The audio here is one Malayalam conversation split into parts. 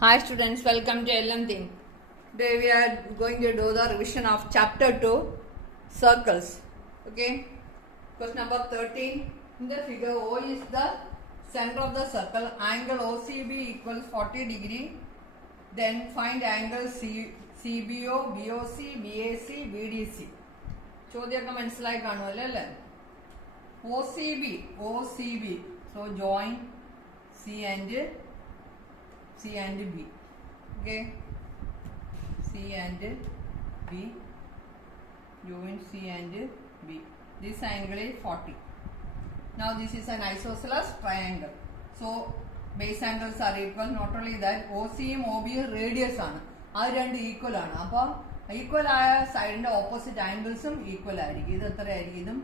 Hi students, welcome to LM Thing. Today we are going to do the revision of chapter 2, circles. Okay, question number 13. In the figure, O is the center of the circle. Angle OCB equals 40 degree. Then find angle CBO, BOC, BAC, BDC. ചോദ്യമൊക്കെ മനസ്സിലായി കാണുമല്ലോ അല്ലേ? OCB. So join C and B. Okay, C and B. Join C and B. This angle is 40. Now this is an isosceles triangle. So base angles are equal. Not only that, OC യും OB യും റേഡിയസ് ആണ്. അത് രണ്ട് ഈക്വൽ ആണ്. അപ്പോൾ ഈക്വൽ ആയ സൈഡിന്റെ ഓപ്പോസിറ്റ് ആംഗിൾസും ഈക്വൽ ആയിരിക്കും. ഇത് എത്രയായിരിക്കും? ഇതും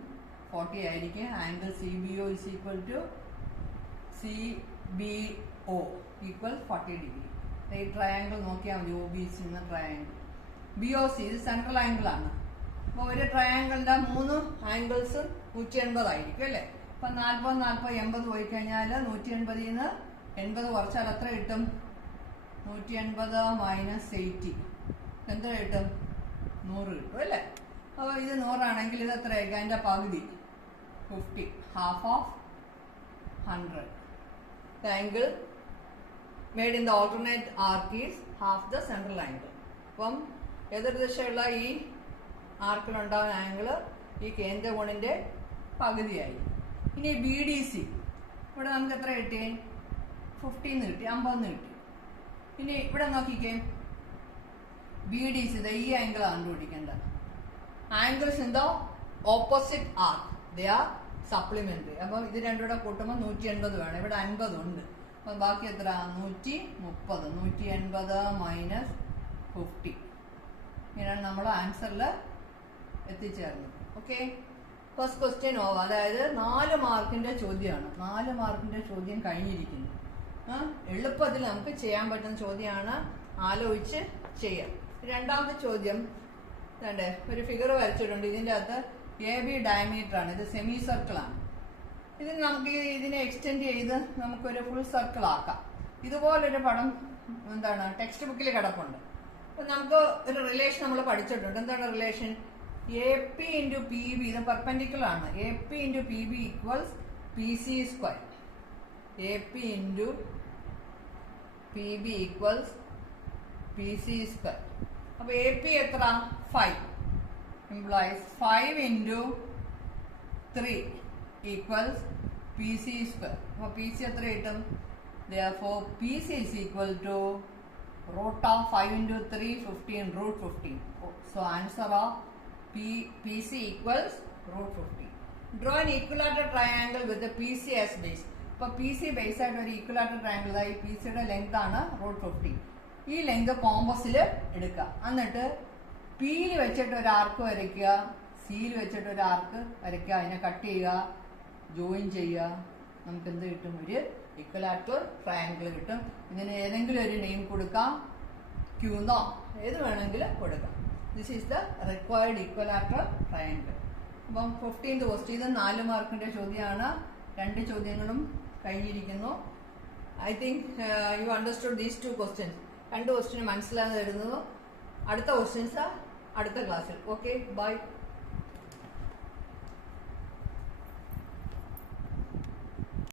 40 ആയിരിക്കും. Angle CBO is equal to CBO equal 40 degree. ഈ ട്രയാങ്കിൾ നോക്കിയാൽ മതി. OBC എന്ന ട്രയാങ്കിൾ. BOC ഇത് സെൻട്രൽ ആംഗിൾ ആണ്. അപ്പോൾ ഒരു ട്രയാങ്കിളിന്റെ 3 ആംഗിൾസ് 180 ആയിരിക്കും അല്ലേ? അപ്പൊ 40 80 പോയി കഴിഞ്ഞാൽ 180 നിന്ന് 80 കുറച്ചാൽ എത്ര കിട്ടും? 180 മൈനസ് 80 എന്ത് കിട്ടും? 100 കിട്ടും അല്ലേ? അപ്പോൾ ഇത് 100 ആണെങ്കിൽ ഇത് എത്രയായിരിക്കും? അതിന്റെ പകുതി 50, half of 100. The angle made in the alternate arc is half the central angle. അപ്പം എതിർദിശയുള്ള ഈ ആർക്കിലുണ്ടാകുന്ന ആംഗിള് ഈ കേന്ദ്രകോണിന്റെ പകുതിയായി. ഇനി BDC ഇവിടെ നമുക്ക് എത്ര കിട്ടി? 50 കിട്ടി, 50 കിട്ടി. ഇനി ഇവിടെ നോക്കിക്കേ, BDC ഈ ആംഗിൾ കണ്ടുപിടിക്കേണ്ടത്. Angles in the opposite arc they are supplementary. അപ്പം ഇത് രണ്ടും കൂടെ കൂട്ടുമ്പോൾ 180 വേണം. ഇവിടെ 50 ഉണ്ട്. അപ്പം ബാക്കി എത്ര? 130. 180 മൈനസ് 50. ഇങ്ങനെയാണ് നമ്മൾ ആൻസറിൽ എത്തിച്ചേർന്നത്. Okay, first question over. അതായത് 4 മാർക്കിന്റെ ചോദ്യമാണ്. 4 മാർക്കിന്റെ ചോദ്യം കഴിഞ്ഞിരിക്കുന്നു. എളുപ്പത്തിൽ നമുക്ക് ചെയ്യാൻ പറ്റുന്ന ചോദ്യമാണ്. ആലോചിച്ച് ചെയ്യാം. രണ്ടാമത്തെ ചോദ്യം വേണ്ടേ, ഒരു ഫിഗർ വരച്ചിട്ടുണ്ട്. ഇതിൻ്റെ അകത്ത് AB ഡയമീറ്റർ ആണ്. ഇത് സെമി സർക്കിൾ ആണ്. ഇതിന് നമുക്ക് ഇതിനെ എക്സ്റ്റെൻഡ് ചെയ്ത് നമുക്കൊരു ഫുൾ സർക്കിൾ ആക്കാം. ഇതുപോലൊരു പടം എന്താണ് ടെക്സ്റ്റ് ബുക്കിൽ കിടപ്പുണ്ട്. അപ്പൊ നമുക്ക് ഒരു റിലേഷൻ നമ്മൾ പഠിച്ചിട്ടുണ്ട്. എന്താണ് റിലേഷൻ? AP into PB. ഇത് പെർപെൻഡിക്കുലർ ആണ്. AP into PB equals PC square. AP into PB equals PC square. അപ്പൊ AP എത്ര? 5 implies 5 into 3 equals PC square. അപ്പോൾ PC എത്ര കിട്ടും? Therefore PC is equal to root of 5 into 3 15 root 15. So answer of PC equals root 15. Draw an equilateral triangle with the PC as base. അപ്പോൾ PC ബേസ് ആയിട്ട് ഒരു equilateral triangle ആയി PC യുടെ ലെങ്ത് ആണ് root 15. ഈ ലെങ്ത് കോമ്പസിൽ എടുക്കുക. എന്നിട്ട് Pയിൽ വെച്ചിട്ട് ഒരു ആർക്ക് വരയ്ക്കുക, Cയിൽ വെച്ചിട്ട് ഒരു ആർക്ക് വരയ്ക്കുക, അതിനെ കട്ട് ചെയ്യുക, ജോയിൻ ചെയ്യുക. നമുക്ക് എന്ത് കിട്ടും? ഒരു ഇക്വലാറ്ററൽ ട്രയാങ്കിൾ കിട്ടും. ഇതിന് ഏതെങ്കിലും ഒരു നെയിം കൊടുക്കാം, ക്യൂന്നോ ഏത് വേണമെങ്കിലും കൊടുക്കാം. This is the required equilateral triangle. അപ്പം 15th ക്വസ്റ്റ്യൻ. ഇത് 4 മാർക്കിന്റെ ചോദ്യമാണ്. 2 ചോദ്യങ്ങളും കഴിഞ്ഞിരിക്കുന്നു. I think you understood these 2 questions. 2 question മനസ്സിലാകുന്ന വരുന്നത്. അടുത്ത ക്വസ്റ്റ്യൻസ് അടുത്ത ക്ലാസ്സിൽ. Okay, by.